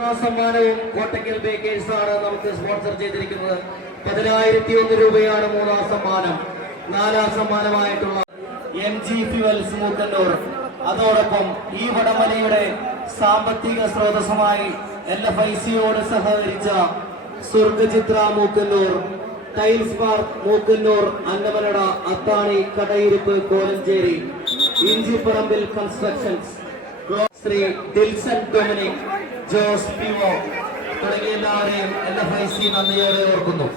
സമ്മാനവും കോട്ടയ്ക്കൽ ബേക്കേഴ്സ് ആണ് നമുക്ക് സ്പോൺസർ ചെയ്തിരിക്കുന്നത്. 10,001 രൂപയാണ് മൂന്നാം സമ്മാനം. നാലാം സമ്മാനമായിട്ടുള്ള MG ഫ്യൂവൽസ് മൂക്കന്നൂർ. അതോടൊപ്പം ഈ വടംവലിയുടെ സാമ്പത്തിക സ്രോതസ്സുമായി LFICയോട് സഹകരിച്ച സ്വർഗചിത്ര മൂക്കന്നൂർ, ടൈൽസ് പാർക്ക് മൂക്കന്നൂർ, അന്നമനട, അത്താണി, കടയിരിപ്പ്, കോലഞ്ചേരി, ഇഞ്ചിപ്പറമ്പിൽ കൺസ്ട്രക്ഷൻസ്, ശ്രീ ഡിൽസൺ ഡൊമിനിക്, ജോസ് പിവോ തുടങ്ങിയ എല്ലാവരെയും LFIC നന്ദിയോടെ ഓർക്കുന്നു.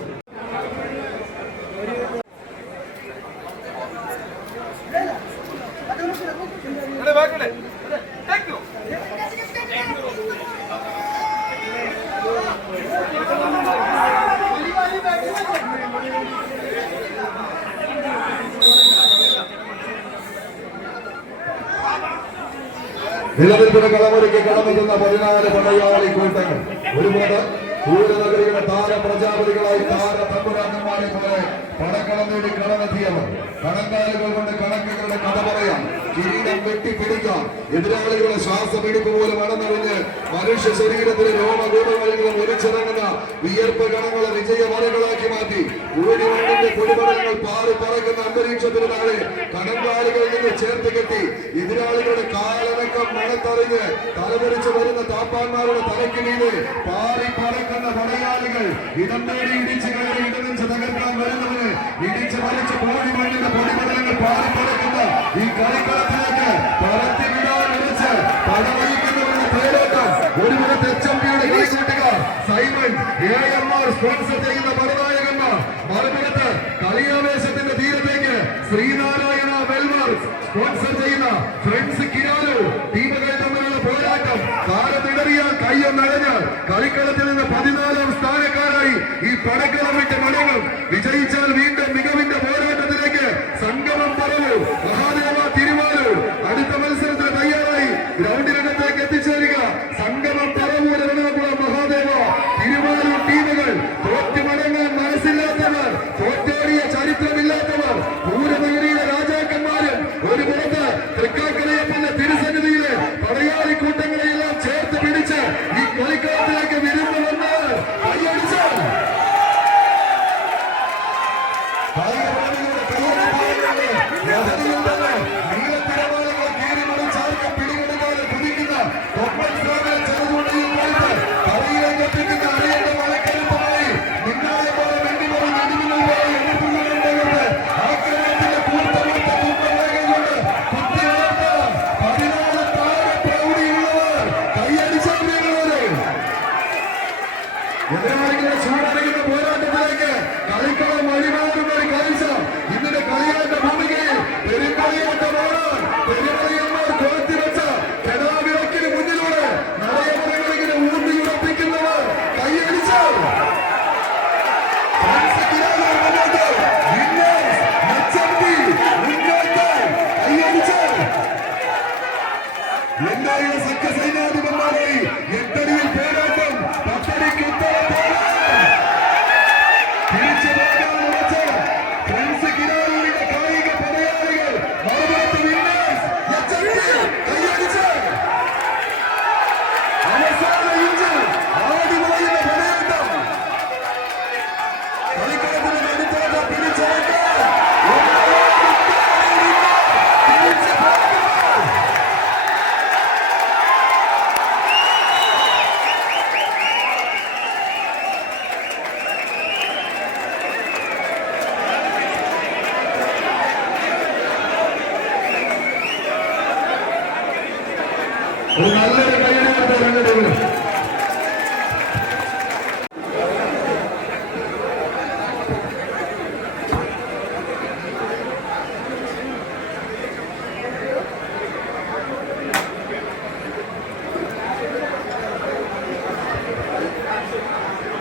നിലനിൽപ്പിന് കളമൊരുക്കി കടമെത്തുന്ന 14 പടയാളി കൂട്ടങ്ങൾ ഒരുപാട് പൂരനഗരിയുടെ താര പ്രജാപതികളായി താര തമ്പുരാക്കന്മാരെ പോലെ പടക്കളം നേടി കളമെത്തിയവർ. കണങ്കാലുകൾ കൊണ്ട് കണക്കുകളുടെ കഥ പറയാം, കിരീടം വെട്ടിപ്പിടിക്കാം, എതിരാളികളുടെ ശ്വാസമെടുപ്പ് പോലും അടന്നറിഞ്ഞ് മനുഷ്യ ശരീരത്തിലെ രോമകൂടങ്ങളിൽ നിന്നും ഒലിച്ചിറങ്ങുന്ന വിയർപ്പ് കണങ്ങളെ വിജയമലകളാക്കി മാറ്റി ഊരിമണ്ണിന്റെ കുടിമരങ്ങൾ പാറി പറക്കുന്ന അന്തരീക്ഷത്തിന് താഴെ കണങ്കാലുകളിൽ നിന്ന് ചേർത്ത് കെട്ടി എതിരാളികളുടെ കാലനക്കം മണത്തറിഞ്ഞ് തലമുറിച്ച് വരുന്ന താപ്പാന്മാരുടെ തലയ്ക്ക് മീതെ പാറി പറക്കുന്ന പടയാളികൾ ഇടം നേടി ഇടിച്ചു കയറി ഇടനെഞ്ച് തകർക്കാൻ വരുന്നവന് ഇടിച്ച് വലിച്ച് കോഴി മണ്ണിന്റെ പൊടിപടലങ്ങൾ പാറി പറക്കുന്ന ഈ കളിക്കളത്തിലേക്ക് പറത്തി വിടാൻ വിളിച്ച് പടവഹിക്കുന്നവരുടെ തേരോട്ടം. ഒരു പുറത്ത് HMPയുടെ കളിക്കൂട്ടുകാർ സൈമൺ AMR സ്പോൺസർ ചെയ്യുന്ന പരനായകന്മാർ, മറുപുറത്ത് കളിയാവേശത്തിന്റെ തീരത്തേക്ക് ശ്രീനാരായണ വെൽമാർക്സ് സ്പോൺസർ ചെയ്യുന്ന ഫ്രണ്ട്സ് കിരാലു. ടീമുകൾ തമ്മിലുള്ള പോരാട്ടം താരത്തിടറിയാൽ കയ്യൊന്നടഞ്ഞ് കളിക്കളത്തിൽ നിന്ന് 14ാം സ്ഥാനക്കാരായി ഈ പടക്കളം വിട്ട് മടങ്ങും. വിജയിച്ചാൽ വീണ്ടും മികവിന്റെ പോരാട്ടത്തിലേക്ക് സംഗമം പറവൂർ, മഹാദേവ തിരുവാലൂർ. അടുത്ത മത്സരത്തിന് തയ്യാറായി ഗ്രൗണ്ടിനകത്തേക്ക് എത്തിച്ചേരുക. സംഗമം പറവൂർ, എറണാകുളം, മഹാദേവ തിരുവാലൂർ ടീമുകൾ. തോറ്റു മടങ്ങാൻ മനസ്സില്ലാത്തവർ, തോറ്റേറിയ ചരിത്രമില്ലാത്തവർ, പൂരനഗരിയുടെ രാജാക്കന്മാരും ഒരു പുറത്ത് തൃക്കാക്കരയപ്പന്റെ തിരുസന്നിധിയിലെ പടയാളി കൂട്ടങ്ങളെയെല്ലാം ചേർത്ത് പിടിച്ച് ഈ കളിക്കളത്തിലേക്ക് വിരുന്നു വന്നാൽ കൈയടിച്ച് നീലത്തിരമാലകൾ കീറിമറിച്ചാർക്കും പിടികൊടുക്കാതെ കുതിക്കുന്ന ചെറുതുണ്ടിയിൽ പോയിട്ട് കറിയിലേക്ക് എത്തിക്കുന്ന അറിയേണ്ട മഴക്കരുത്തമായി നിങ്ങളെ പോലെ വെണ്ടിമറി നടുവിനെ പോലെ എതിർപ്പുകളുണ്ടായിട്ട് ആക്രമണത്തിന്റെ കൂർത്തമൂർത്ത തൂക്കവേഗം കൊണ്ട് കുത്തി വളർത്ത 14 താര പ്രൗഢിയുള്ളവർ കൈയടിച്ചവരെ എതിരാളികളെ ചൂടടങ്ങുന്ന പോരാട്ടത്തിലേക്ക് കളിക്കളം വഴിമാറുന്ന ഒരു കാഴ്ച ഇന്നിന്റെ കളിയാട്ട ഭൂമികയിൽ പെരുങ്കളിയാട്ടമാണ്. പെരുമറിയന്മാർ കോർത്തിവെച്ച കെടാവിളക്കിന് മുന്നിലൂടെ നരയമുറകളിങ്ങനെ ഊർന്നിയുറപ്പിക്കുന്നവർ കൈയടിച്ചു. എന്തായാലും സഖ്യ സൈന്യാധിപന്മാരായി 8 അടിയിൽ പോരാട്ടം, 10 അടിക്ക് ഉത്തര തിരിച്ചു പോകാൻ ഉറച്ച് ഫ്രണ്ട്സ് കിരാലൂരിന്റെ കായിക പടയാളികൾ. മറുപുറത്ത് വിന്നേഴ്സ് കൈയടിച്ച് അവസാന ഇഞ്ചിൽ ആടി വളയുന്ന പടയാട്ടം. കളിക്കളത്തിന് അടുത്തോട്ട് പിടിച്ചേക്കാൻ ഒരു നല്ലൊരു കൈയടിയായിട്ട് രണ്ടിടങ്ങളും.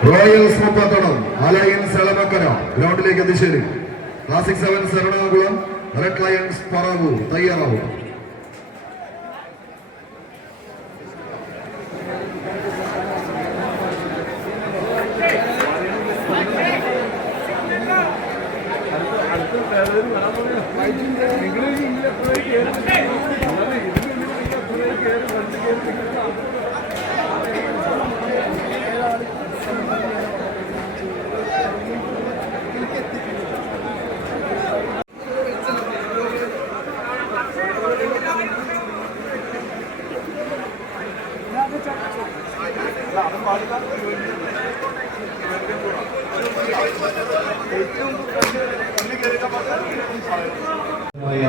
റോയൽസ് മുപ്പത്തോളം അലയൻസ് എളമക്കര ഗ്രൗണ്ടിലേക്ക് എത്തിച്ചേരും. Classic 7 Ernakulam, Red Lions Paravur തയ്യാറാവും.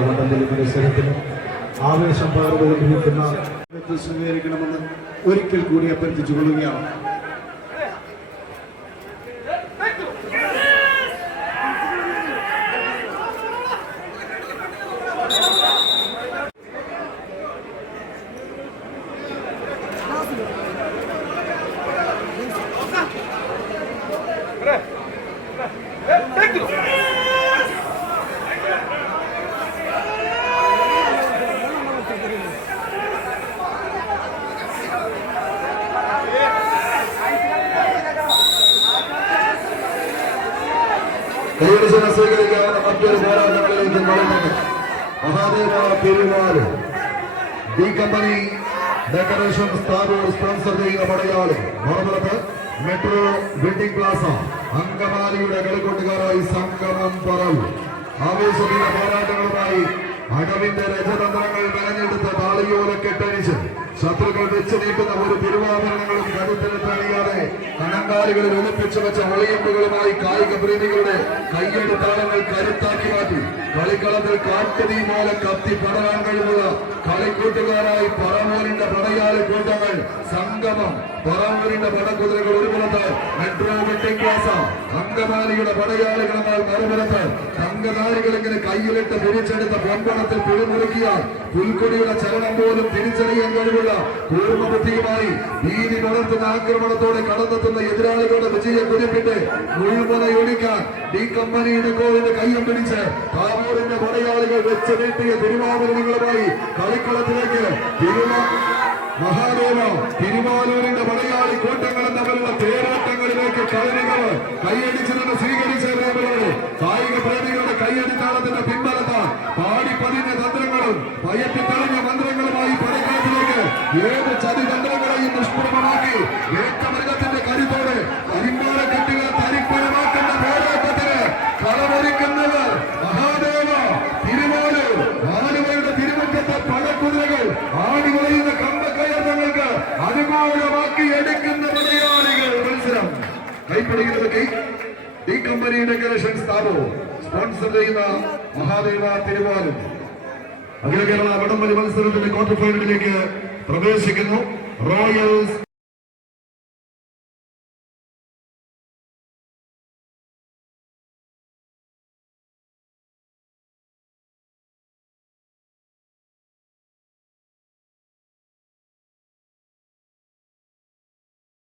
വടംവലി മത്സരത്തിന് ആവേശം പകർന്നുകൊണ്ടിരിക്കുന്ന സ്വീകരിക്കണമെന്ന് ഒരിക്കൽ കൂടി അഭ്യർത്ഥിച്ചുകൊള്ളുകയാണ്. കൈയടിച്ചിനെ സ്വീകരിക്കാവുന്ന മറ്റൊരു പോരാട്ടങ്ങളിലേക്ക് കളിക്കുന്നത് Mahadeva Perumal D company decoration സ്ഥാപനം സ്പോൺസർ ചെയ്യുന്ന പടയാളി മറുപുറത്ത് മെട്രോ വെഡിംഗ് പ്ലാസ അങ്കമാലിയുടെ കളിക്കൊണ്ടുകാരായി സംഗമം പറവ് ആവേശത്തിന്റെ പോരാട്ടങ്ങളുമായി അടവിന്റെ രജതന്ത്രങ്ങൾ മെനഞ്ഞെടുത്ത താളിയോല കെട്ടഴിച്ച് ശത്രുക്കൾ വെച്ച് നീട്ടുന്ന ഒരു തിരുവാഭരണങ്ങളും കരുത്തിനെത്തണിയാതെ കണങ്കാലുകളിൽ ഒളിപ്പിച്ചു വെച്ച ഒളിയമ്പുകളുമായി കായിക പ്രേമികളുടെ കയ്യെടുത്താളങ്ങൾ കരുത്താക്കി മാറ്റി കളിക്കളത്തിൽ കാട്ടുതീ പോലെ കത്തി പടരാൻ കഴിവുള്ള കളിക്കൂട്ടുകാരായി പറവൂരിന്റെ പടയാളി കൂട്ടങ്ങൾ സംഗമം പറവൂരിന്റെ പടക്കുതിരകൾ ഒരു പുറത്ത് മെട്രോ വെഡിംഗ് പ്ലാസ അങ്കമാലിയുടെ പടയാളികളുമായി മറുപുറത്ത് തങ്കധാരികൾ ഇങ്ങനെ കയ്യിലിട്ട് പിരിച്ചെടുത്ത പൊൻപണത്തിൽ പിടിമുറുക്കിയാൽ പുൽക്കൊടിയുടെ ചലനം പോലും തിരിച്ചറിയാൻ കഴിവുള്ള പൂർണ്ണബുദ്ധിയുമായി ഭീതി വളർത്തുന്ന ആക്രമണത്തോടെ കടന്നെത്തുന്ന എതിരാളികളുടെ വിജയ കുരിപ്പിട്ട് മുഴുവനയൊടിക്കാൻ ഡി കമ്പനിയുടെ കോവിന്റെ കയ്യം പിടിച്ച് താമൂരിന്റെ പടയാളികൾ വെച്ച് നീട്ടിയ തിരുവാഭരണങ്ങളുമായി കളിക്കളത്തിലേക്ക് മഹാദേവ തിരുവാലൂരിന്റെ പടയാളി കൂട്ടങ്ങൾ തമ്മിലുള്ള തേരോട്ടങ്ങളിലേക്ക് കളികൾ കൈയടിച്ചു നിന്ന് സ്വീകരിച്ച കായിക പ്രേമികളുടെ കൈയടിത്താളത്തിന്റെ പിൻബലത്താൽ പാടിപ്പതിഞ്ഞ തന്ത്രങ്ങളും ഭയത്തിത്തെളിഞ്ഞ മന്ത്രങ്ങളുമായി പടക്കളത്തിലേക്ക് ഏത് ചതിതന്ത്രങ്ങളെയും നിഷ്പ്രഭമാക്കി ഏക്കമൃഗത്തിന്റെ കരുത്തോടെ കരിമ്പാറക്കെട്ടുകളെ തരിപ്പണമാക്കുന്ന പോരാട്ടത്തിന് കളമൊരുക്കുന്നവർ മഹാദേവ തിരുവാലൂർ ആലുവയുടെ തിരുമുറ്റത്തെ പടക്കുതിരകൾ ആടിവളയുന്ന കമ്പക്കയർക്ക് അനുകൂലമാക്കി എടുക്കുന്ന പടയാളികൾ മത്സരം കൈപ്പിടിക്കുന്നത് ഡി കമ്പനി ഡെക്കറേഷൻ സ്ഥാപനം സ്പോൺസർ ചെയ്യുന്ന മഹാദേവ തിരുവാലൂർ അഖില കേരള വടംവലി മത്സരത്തിന്റെ ക്വാർട്ടർ ഫൈനലിലേക്ക് പ്രവേശിക്കുന്നു. റോയൽസ്